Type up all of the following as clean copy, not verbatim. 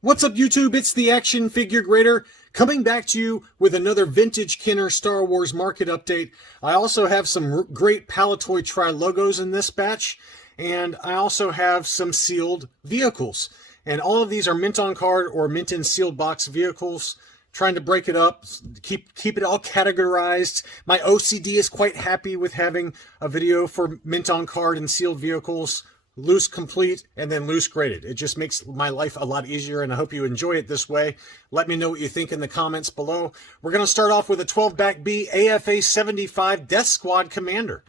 What's up, YouTube? It's the Action Figure Grader coming back to you with another vintage Kenner Star Wars market update. I also have some great Palitoy Tri logos in this batch, and I also have some sealed vehicles. And all of these are mint on card or mint in sealed box vehicles. Trying to break it up, keep it all categorized. My OCD is quite happy with having a video for mint on card and sealed vehicles, loose complete, and then loose graded. It just makes my life a lot easier, and I hope you enjoy it this way. Let me know what you think in the comments below. We're going to start off with a 12 back B AFA 75 Death Squad Commander.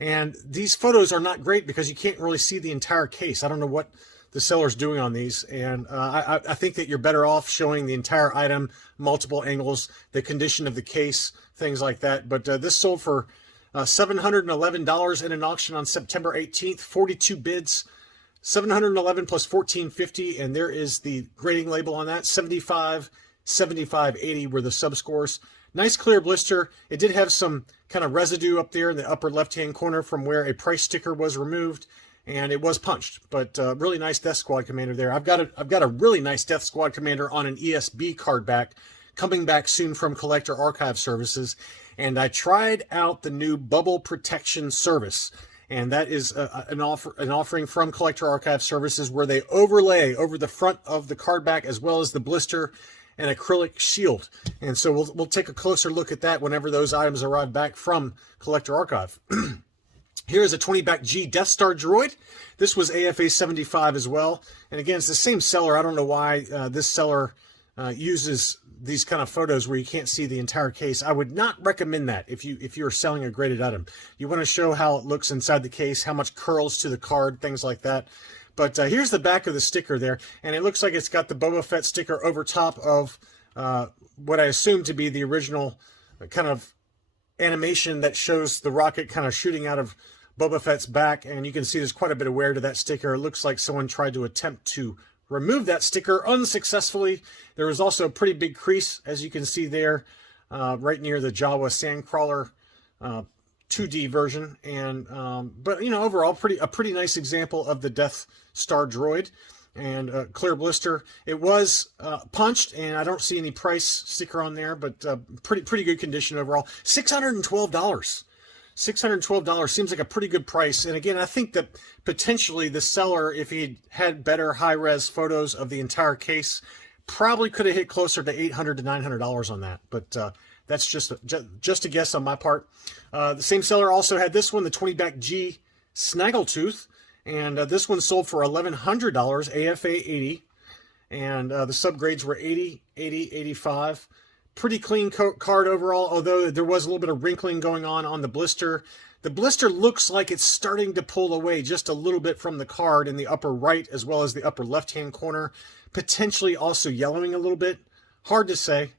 And these photos are not great because you can't really see the entire case. I don't know what the seller's doing on these, and I think that you're better off showing the entire item, multiple angles, the condition of the case, things like that. But this sold for $711 in an auction on September 18th, 42 bids, 711 plus 1450, and there is the grading label on that. 75, 75, 80 were the subscores. Nice clear blister. It did have some kind of residue up there in the upper left-hand corner from where a price sticker was removed, and it was punched. But really nice Death Squad Commander there. I've got a really nice Death Squad Commander on an ESB card back, coming back soon from Collector Archive Services. And I tried out the new Bubble Protection Service, and that is an offering from Collector Archive Services where they overlay over the front of the card back as well as the blister and acrylic shield. And so we'll take a closer look at that whenever those items arrive back from Collector Archive. Here is a 20 back G Death Star droid. This was AFA 75 as well. And again, it's the same seller. I don't know why this seller uses these kind of photos where you can't see the entire case. I would not recommend that if you're selling a graded item. You want to show how it looks inside the case, how much curls to the card, things like that. But here's the back of the sticker there, and it looks like it's got the Boba Fett sticker over top of what I assume to be the original kind of animation that shows the rocket kind of shooting out of Boba Fett's back, and you can see there's quite a bit of wear to that sticker. It looks like someone tried to attempt to remove that sticker unsuccessfully. There was also a pretty big crease, as you can see there, right near the Jawa Sandcrawler 2D version. And but you know, overall, a pretty nice example of the Death Star droid. And clear blister. It was punched, and I don't see any price sticker on there, but pretty good condition overall. $612. $612 seems like a pretty good price. And again, I think that potentially the seller, if he had better high-res photos of the entire case, probably could have hit closer to $800 to $900 on that. But that's just a guess on my part. The same seller also had this one, the 20 back G Snaggletooth. And this one sold for $1,100, AFA 80. And the subgrades were 80, 80, 85. Pretty clean card overall, although there was a little bit of wrinkling going on the blister. The blister looks like it's starting to pull away just a little bit from the card in the upper right as well as the upper left-hand corner. Potentially also yellowing a little bit. Hard to say,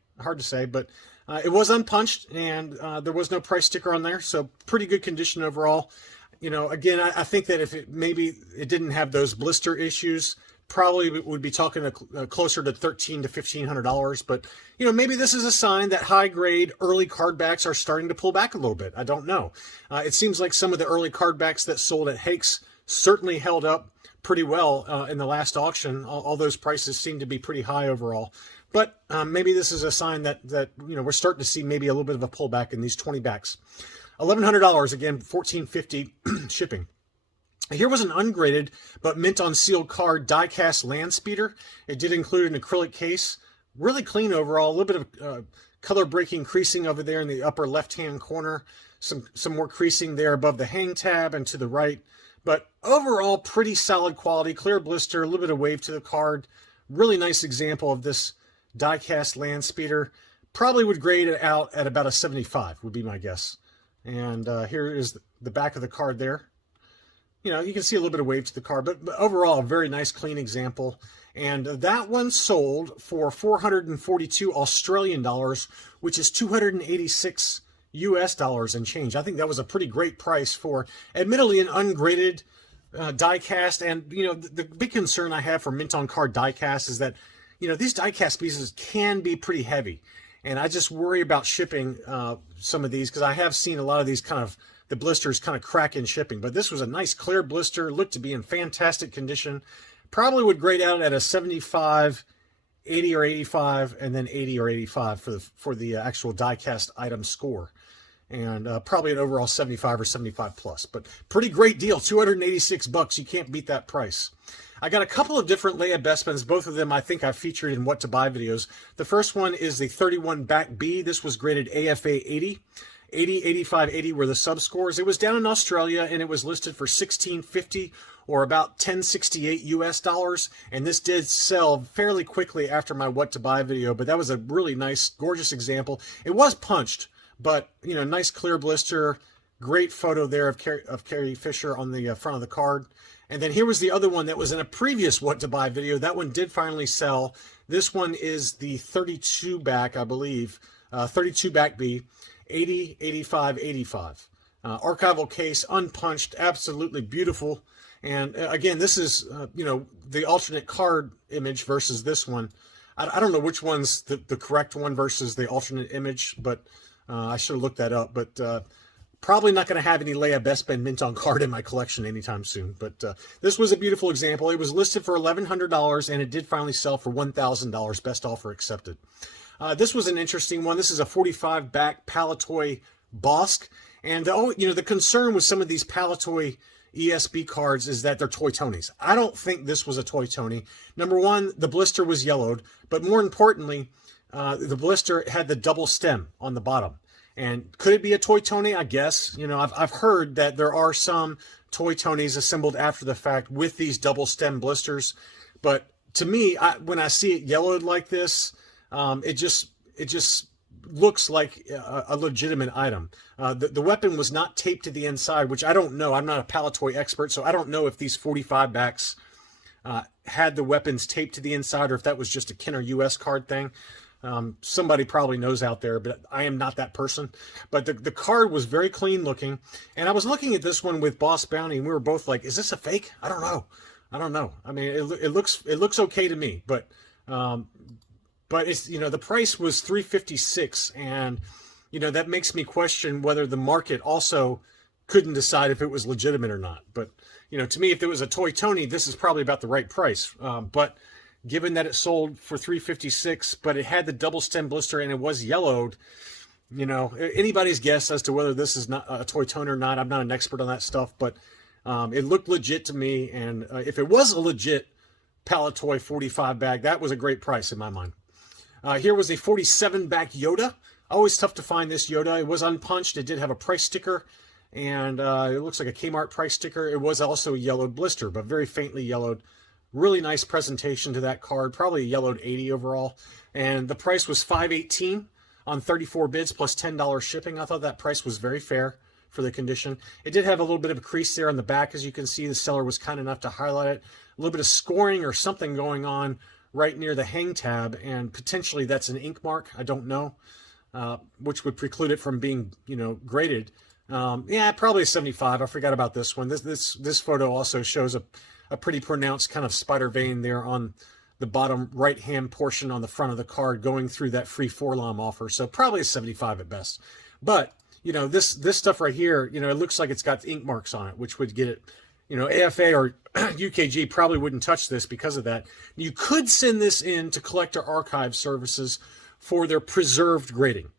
but it was unpunched, and there was no price sticker on there, so pretty good condition overall. You know, again, I think that if maybe it didn't have those blister issues, probably would be talking closer to $1,300 to $1,500. But, you know, maybe this is a sign that high-grade early card backs are starting to pull back a little bit. I don't know. It seems like some of the early card backs that sold at Hakes certainly held up pretty well in the last auction. All those prices seem to be pretty high overall. But maybe this is a sign that you know, we're starting to see maybe a little bit of a pullback in these 20 backs. $1,100, again, $1,450 shipping. Here was an ungraded but mint on sealed card die-cast land speeder. It did include an acrylic case. Really clean overall. A little bit of color-breaking creasing over there in the upper left-hand corner. Some more creasing there above the hang tab and to the right. But overall, pretty solid quality. Clear blister, a little bit of wave to the card. Really nice example of this die-cast land speeder. Probably would grade it out at about a 75, would be my guess. And here is the back of the card there. You know, you can see a little bit of wave to the card, but overall, a very nice, clean example. And that one sold for 442 Australian dollars, which is 286 US dollars and change. I think that was a pretty great price for, admittedly, an ungraded die cast. And, you know, the big concern I have for mint on card die cast is that, you know, these die cast pieces can be pretty heavy. And I just worry about shipping some of these, because I have seen a lot of these kind of, the blisters kind of crack in shipping. But this was a nice clear blister, looked to be in fantastic condition. Probably would grade out at a 75, 80 or 85, and then 80 or 85 for the actual die-cast item score. And probably an overall 75 or 75 plus. But pretty great deal, $286. You can't beat that price. I got a couple of different Leia Bespins. Both of them I think I featured in What to Buy videos. The first one is the 31 back B. This was graded AFA 80. 80, 85, 80 were the subscores. It was down in Australia, and it was listed for $16.50 or about 1068 US dollars. And this did sell fairly quickly after my What to Buy video, but that was a really nice, gorgeous example. It was punched, but, you know, nice clear blister, great photo there of Carrie Fisher on the front of the card. And then here was the other one that was in a previous What to Buy video. That one did finally sell. This one is the 32 back, I believe, 32 back B, 80, 85, 85. Archival case, unpunched, absolutely beautiful. And again, this is, you know, the alternate card image versus this one. I don't know which one's the correct one versus the alternate image, but I should have looked that up. But probably not going to have any Leia Bespin mint on card in my collection anytime soon. But this was a beautiful example. It was listed for $1,100, and it did finally sell for $1,000. Best offer accepted. This was an interesting one. This is a 45 back Palatoy Bosk. And the concern with some of these Palatoy ESB cards is that they're toy Tonys. I don't think this was a toy Tony. Number one, the blister was yellowed, but more importantly, the blister had the double stem on the bottom. And could it be a toy Tony? I guess. You know, I've heard that there are some toy Tonys assembled after the fact with these double stem blisters. But to me, when I see it yellowed like this, it just looks like a legitimate item. The weapon was not taped to the inside, which I don't know. I'm not a Palatoy expert, so I don't know if these 45 backs had the weapons taped to the inside or if that was just a Kenner US card thing. Somebody probably knows out there, but I am not that person. But the card was very clean looking. And I was looking at this one with Boss Bounty, and we were both like, is this a fake? I don't know. I mean, it looks okay to me, but it's, you know, the price was $356, and, you know, that makes me question whether the market also couldn't decide if it was legitimate or not. But, you know, to me, if it was a toy Tony, this is probably about the right price. But given that it sold for $356, but it had the double stem blister and it was yellowed, you know, anybody's guess as to whether this is not a toy Tony or not. I'm not an expert on that stuff, but it looked legit to me. And if it was a legit Palatoy 45 bag, that was a great price in my mind. Here was a 47 back Yoda. Always tough to find this Yoda. It was unpunched. It did have a price sticker, and it looks like a Kmart price sticker. It was also a yellowed blister, but very faintly yellowed. Really nice presentation to that card. Probably a yellowed 80 overall. And the price was $518 on 34 bids plus $10 shipping. I thought that price was very fair for the condition. It did have a little bit of a crease there on the back. As you can see, the seller was kind enough to highlight it. A little bit of scoring or something going on right near the hang tab, and potentially that's an ink mark. I don't know, which would preclude it from being, you know, graded. Yeah, probably a 75. I forgot about this one. This photo also shows a pretty pronounced kind of spider vein there on the bottom right-hand portion on the front of the card going through that free 4-lom offer. So probably a 75 at best. But, you know, this stuff right here, you know, it looks like it's got ink marks on it, which would get it. You know, AFA or UKG probably wouldn't touch this because of that. You could send this in to Collector Archive Services for their preserved grading.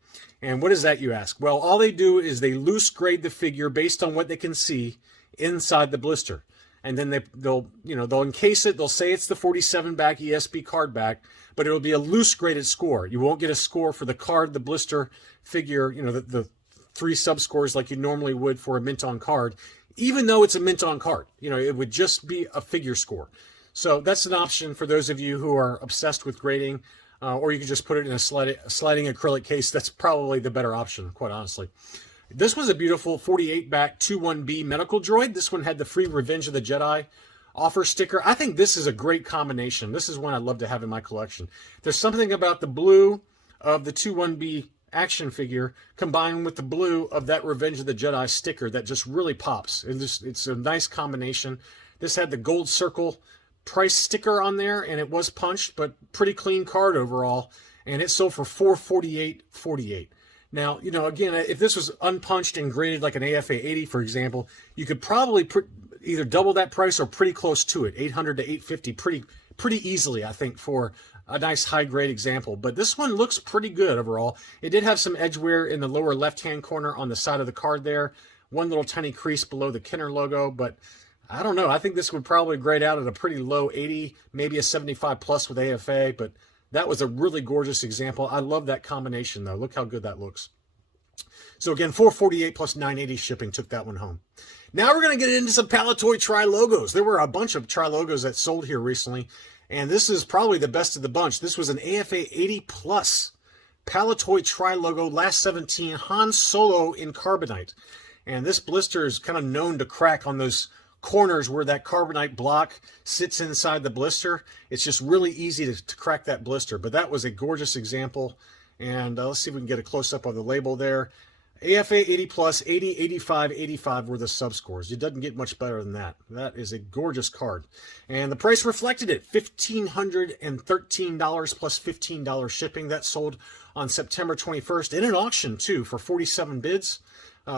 And what is that, you ask? Well, all they do is they loose grade the figure based on what they can see inside the blister. And then they'll encase it. They'll say it's the 47 back ESB card back, but it'll be a loose graded score. You won't get a score for the card, the blister, figure, you know, the 3 sub-scores like you normally would for a mint on card. Even though it's a mint on card, you know, it would just be a figure score. So that's an option for those of you who are obsessed with grading, or you can just put it in a sliding acrylic case. That's probably the better option, quite honestly. This was a beautiful 48 back 21B medical droid. This one had the free Revenge of the Jedi offer sticker. I think this is a great combination. This is one I'd love to have in my collection. There's something about the blue of the 21B action figure combined with the blue of that Revenge of the Jedi sticker that just really pops. It's a nice combination. This had the gold circle price sticker on there, and it was punched, but pretty clean card overall, and it sold for $448.48. Now, you know, again, if this was unpunched and graded like an AFA 80, for example, you could probably either double that price or pretty close to it, $800 to $850, pretty easily, I think, for a nice high-grade example. But this one looks pretty good overall. It did have some edge wear in the lower left-hand corner on the side of the card there. One little tiny crease below the Kenner logo, but I don't know. I think this would probably grade out at a pretty low 80, maybe a 75 plus with AFA, but that was a really gorgeous example. I love that combination, though. Look how good that looks. So again, $448 plus $980 shipping took that one home. Now we're going to get into some Palatoy Tri-Logos. There were a bunch of Tri-Logos that sold here recently, and this is probably the best of the bunch. This was an AFA 80 plus Palatoy Tri-Logo Last 17 Han Solo in carbonite. And this blister is kind of known to crack on those corners where that carbonite block sits inside the blister. It's just really easy to crack that blister. But that was a gorgeous example. And let's see if we can get a close-up of the label there. AFA 80 plus, 80, 85, 85 were the subscores. It doesn't get much better than that. That is a gorgeous card. And the price reflected it, $1,513 plus $15 shipping. That sold on September 21st in an auction, too, for 47 bids.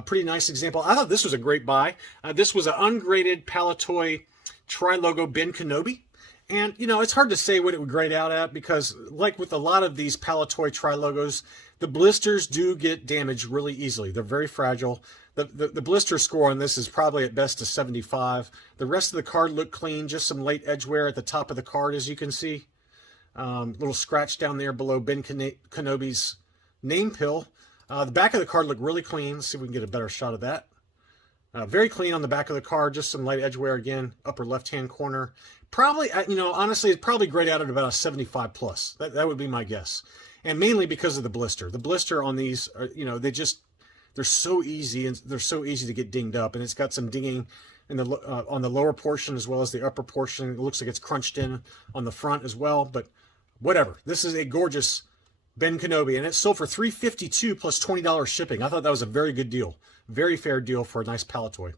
Pretty nice example. I thought this was a great buy. This was an ungraded Palatoy Tri-Logo Ben Kenobi. And, you know, it's hard to say what it would grade out at because, like with a lot of these Palatoy Tri-Logos, the blisters do get damaged really easily. They're very fragile. The blister score on this is probably at best a 75. The rest of the card looked clean, just some late edge wear at the top of the card, as you can see. Little scratch down there below Ben Kenobi's name pill. The back of the card looked really clean. Let's see if we can get a better shot of that. Very clean on the back of the card, just some light edge wear again, upper left-hand corner. Probably, you know, honestly, it's probably grayed out at about a 75 plus. That would be my guess. And mainly because of the blister. The blister on these, are, you know, they're so easy, and they're so easy to get dinged up. And it's got some dinging in the on the lower portion as well as the upper portion. It looks like it's crunched in on the front as well. But whatever. This is a gorgeous Ben Kenobi, and it sold for $352 plus $20 shipping. I thought that was a very good deal. Very fair deal for a nice Palatoy.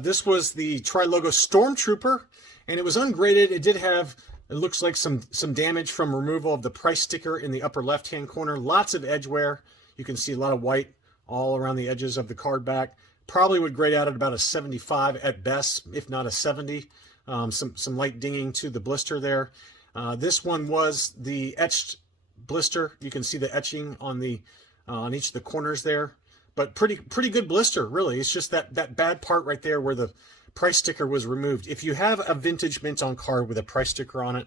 This was the Tri-Logo Stormtrooper, and it was ungraded. It did have, it looks like some damage from removal of the price sticker in the upper left-hand corner. Lots of edge wear. You can see a lot of white all around the edges of the card back. Probably would grade out at about a 75 at best, if not a 70. Some light dinging to the blister there. This one was the etched blister. You can see the etching on the on each of the corners there. But pretty good blister, really. It's just that bad part right there where the price sticker was removed. If you have a vintage mint on card with a price sticker on it,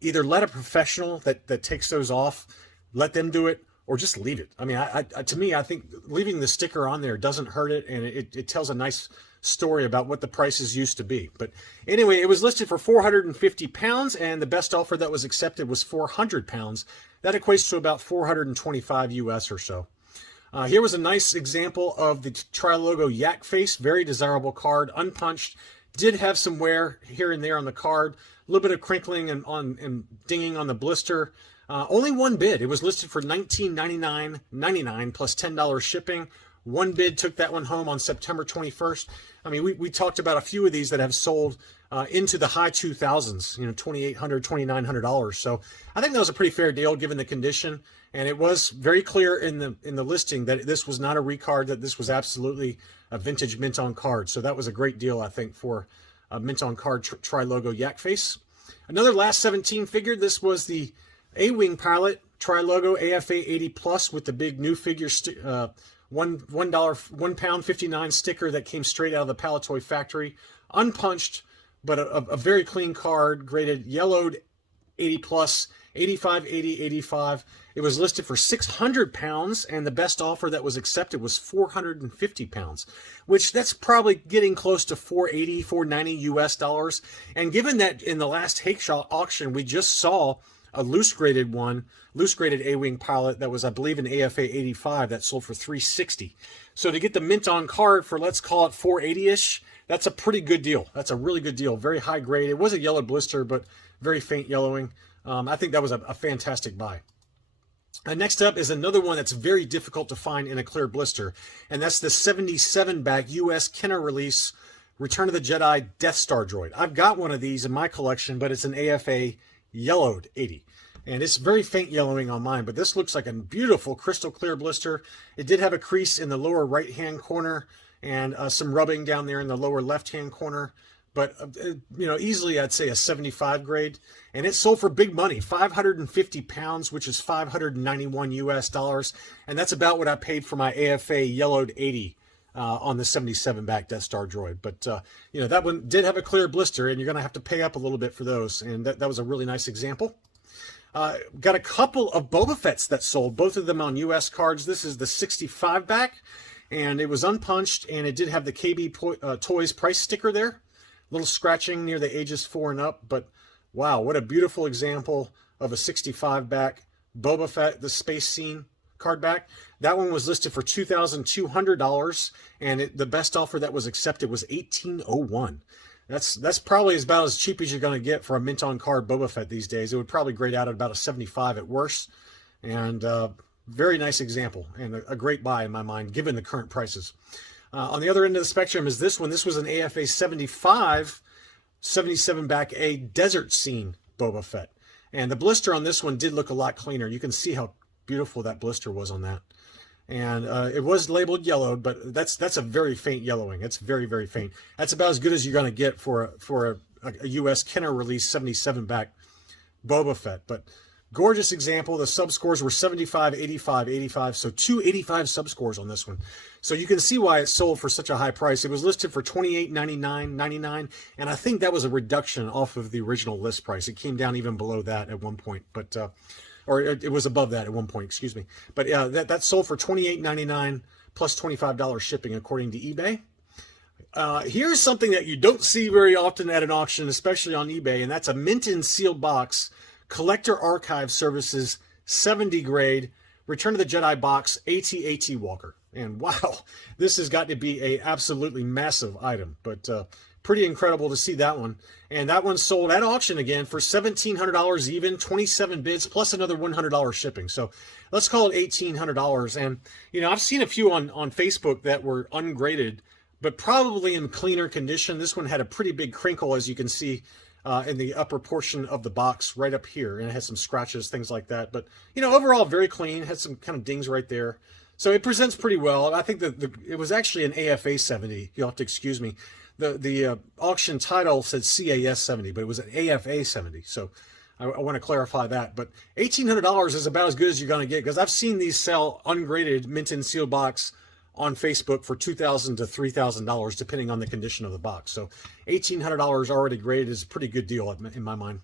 either let a professional that takes those off, let them do it, or just leave it. I mean, to me, I think leaving the sticker on there doesn't hurt it, and it tells a nice story about what the prices used to be. But anyway, it was listed for 450 pounds, and the best offer that was accepted was 400 pounds. That equates to about 425 US or so. Here was a nice example of the Tri-Logo Yak Face, very desirable card, unpunched. Did have some wear here and there on the card, a little bit of crinkling and dinging on the blister. Only one bid. It was listed for $19.99.99 plus $10 shipping. One bid took that one home on September 21st. I mean, we talked about a few of these that have sold into the high 2000s, you know, $2,800, $2,900. So I think that was a pretty fair deal given the condition. And it was very clear in the listing that this was not a recard, that this was absolutely a vintage mint on card. So that was a great deal, I think, for a mint on card Tri-Logo Yak Face. Another last 17 figure. This was the A-Wing Pilot Tri-Logo AFA 80 plus with the big new figure £1 59 sticker that came straight out of the Palatoy factory, unpunched, but a very clean card, graded yellowed 80 plus, 85, 80, 85. It was listed for 600 pounds, and the best offer that was accepted was 450 pounds, which that's probably getting close to 480, 490 US dollars. And given that in the last Hakeshaw auction, we just saw a loose graded A-Wing Pilot that was, I believe, an AFA 85 that sold for 360. So to get the mint on card for, let's call it 480-ish, that's a pretty good deal. That's a really good deal. Very high grade. It was a yellow blister, but very faint yellowing. I think that was a fantastic buy. Next up is another one that's very difficult to find in a clear blister, and that's the 77 back US Kenner release Return of the Jedi Death Star droid. I've got one of these in my collection, but it's an AFA yellowed 80. And it's very faint yellowing on mine, but this looks like a beautiful crystal clear blister. It did have a crease in the lower right-hand corner and some rubbing down there in the lower left-hand corner. but easily I'd say a 75 grade, and it sold for big money, 550 pounds, which is 591 US dollars, and that's about what I paid for my AFA yellowed 80 on the 77 back Death Star droid. But that one did have a clear blister, and you're going to have to pay up a little bit for those, and that was a really nice example. Got a couple of Boba Fett's that sold, both of them on US cards. This is the 65 back, and it was unpunched, and it did have the KB Toys price sticker there. A little scratching near the ages 4 and up, but wow, what a beautiful example of a 65 back Boba Fett, the space scene card back. That one was listed for $2,200, and the best offer that was accepted was $1,801. That's probably about as cheap as you're going to get for a mint on card Boba Fett these days. It would probably grade out at about a 75 at worst, and very nice example and a great buy in my mind given the current prices. On the other end of the spectrum is this one. This was an AFA 75 77 back A Desert Scene Boba Fett, and the blister on this one did look a lot cleaner. You can see how beautiful that blister was on that, and it was labeled yellowed, but that's a very faint yellowing. It's very, very faint. That's about as good as you're going to get for a US Kenner release 77 back Boba Fett. But gorgeous example. The sub scores were 75, 85, 85, so 285 sub scores on this one. So you can see why it sold for such a high price. It was listed for $28.99, and I think that was a reduction off of the original list price. It came down even below that at one point, but or it was above that at one point, excuse me. But yeah, that sold for $28.99 plus $25 shipping according to eBay. Here's something that you don't see very often at an auction, especially on eBay, and that's a mint and sealed box Collector Archive Services 70 grade Return of the Jedi box AT-AT Walker. And wow, this has got to be a absolutely massive item, but pretty incredible to see that one. And that one sold at auction again for $1,700 even, 27 bids plus another $100 shipping. So let's call it $1,800. And I've seen a few on Facebook that were ungraded, but probably in cleaner condition. This one had a pretty big crinkle, as you can see in the upper portion of the box right up here, and it has some scratches, things like that. But overall very clean. Had some kind of dings right there. So it presents pretty well. I think that it was actually an AFA 70. You'll have to excuse me. The auction title said CAS 70, but it was an AFA 70. So I want to clarify that. But $1,800 is about as good as you're going to get, because I've seen these sell ungraded mint and sealed box on Facebook for $2,000 to $3,000, depending on the condition of the box. So $1,800 already graded is a pretty good deal in my mind.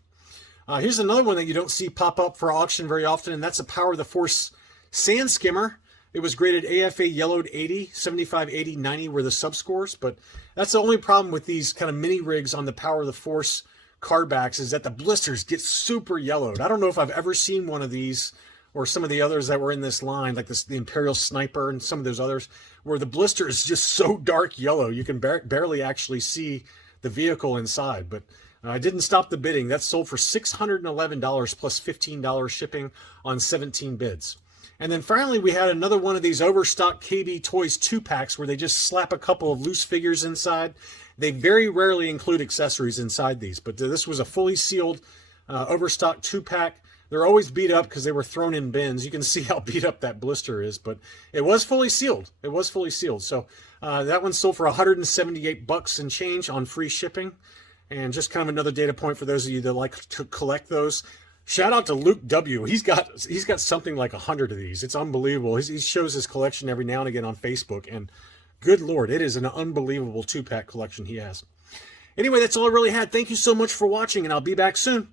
Here's another one that you don't see pop up for auction very often, and that's a Power of the Force Sand Skimmer. It was graded AFA yellowed 80, 75, 80, 90 were the sub scores, but that's the only problem with these kind of mini rigs on the Power of the Force card backs is that the blisters get super yellowed. I don't know if I've ever seen one of these or some of the others that were in this line, like the Imperial Sniper and some of those others, where the blister is just so dark yellow you can barely actually see the vehicle inside. But I didn't stop the bidding. That sold for $611 plus $15 shipping on 17 bids. And then finally, we had another one of these overstock KB Toys 2-packs where they just slap a couple of loose figures inside. They very rarely include accessories inside these, but this was a fully sealed overstock 2-pack. They're always beat up because they were thrown in bins. You can see how beat up that blister is, but it was fully sealed. It was fully sealed. So that one sold for $178 and change on free shipping. And just kind of another data point for those of you that like to collect those. Shout out to Luke W. He's got something like 100 of these. It's unbelievable. He shows his collection every now and again on Facebook, and good Lord, it is an unbelievable 2-pack collection he has. Anyway, that's all I really had. Thank you so much for watching, and I'll be back soon.